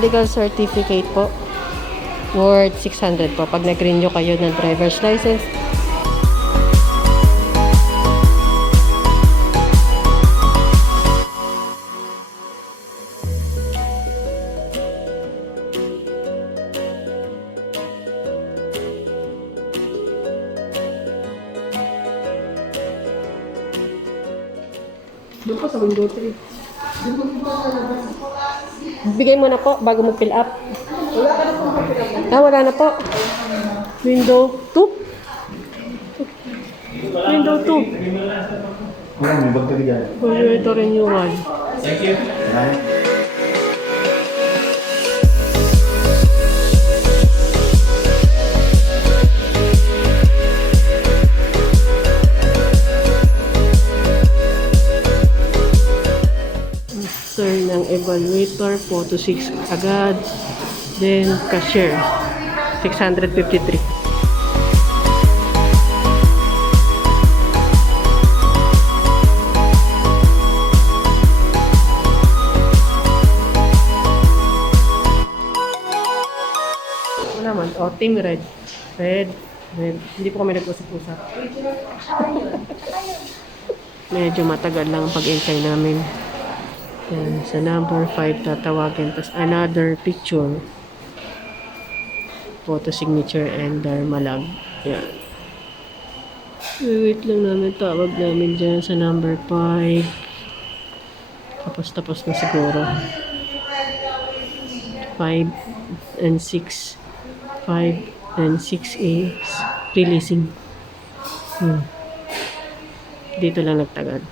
medical certificate po. Worth 600 po. Pag nag-renew kayo ng driver's license. Doon po sa window 3. Bigay mo na po bago mo fill up. Wala ka na po mapilap. Wala na po. Window 2. Window 2. Wala, may bagtali dyan. Ito renewal. Thank you. Ng evaluator, photo 6 agad, then cashier 653. Ano naman? Oh, team red. Red. Hindi po kami nag-usap-usap. Medyo matagal lang ang pag-entry namin. Yan, sa number 5 tatawagin. Tapos another picture. Photo signature and darmalag. Yan. Wait lang namin. Tawag namin dyan sa number 5. Tapos na siguro. 5 and 6. 5 and 6A. Releasing. Dito lang nagtagal.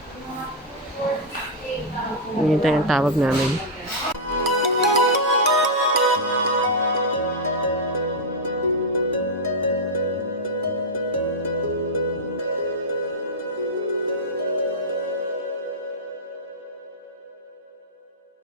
Ngayon tayo ang tawag namin.